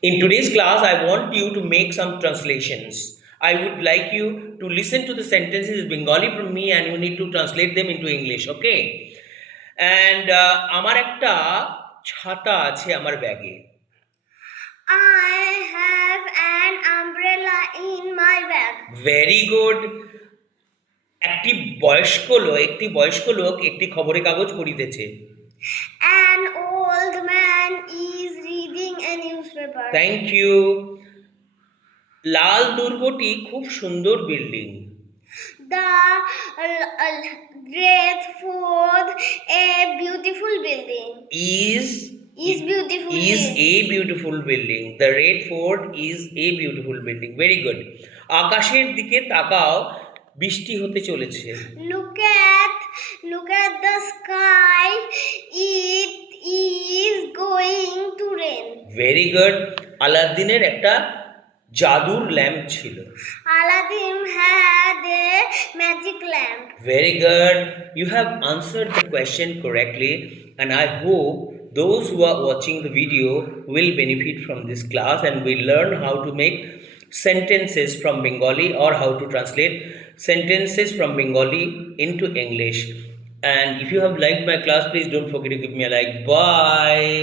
In today's class, I want you to make some translations. I would like you to listen to the sentences in Bengali from me and you need to translate them into English, okay? And আমার একটা ছাতা আছে আমার ব্যাগে। I have an umbrella in my bag. Very good. একটি বয়স্ক লোক একটি খবরের কাগজ পড়িতেছে। An old man is reading a newspaper. Thank you. লাল দুর্গটি খুব সুন্দর building. The Red Fort, a beautiful building. Is Beautiful. is a beautiful building. The Red Fort is a beautiful building. Very good. আকাশের দিকে তাকাও, বৃষ্টি হতে চলেছে। Look at the sky. It is going to rain. Very good. আলাদিনের একটা জাদুর lamp ছিল। Aladdin had a magic lamp. Very good. You have answered the question correctly, and I hope those who are watching the video will benefit from this class and will learn how to make sentences from Bengali or how to translate sentences from Bengali into English. And if you have liked my class, please don't forget to give me a like. Bye.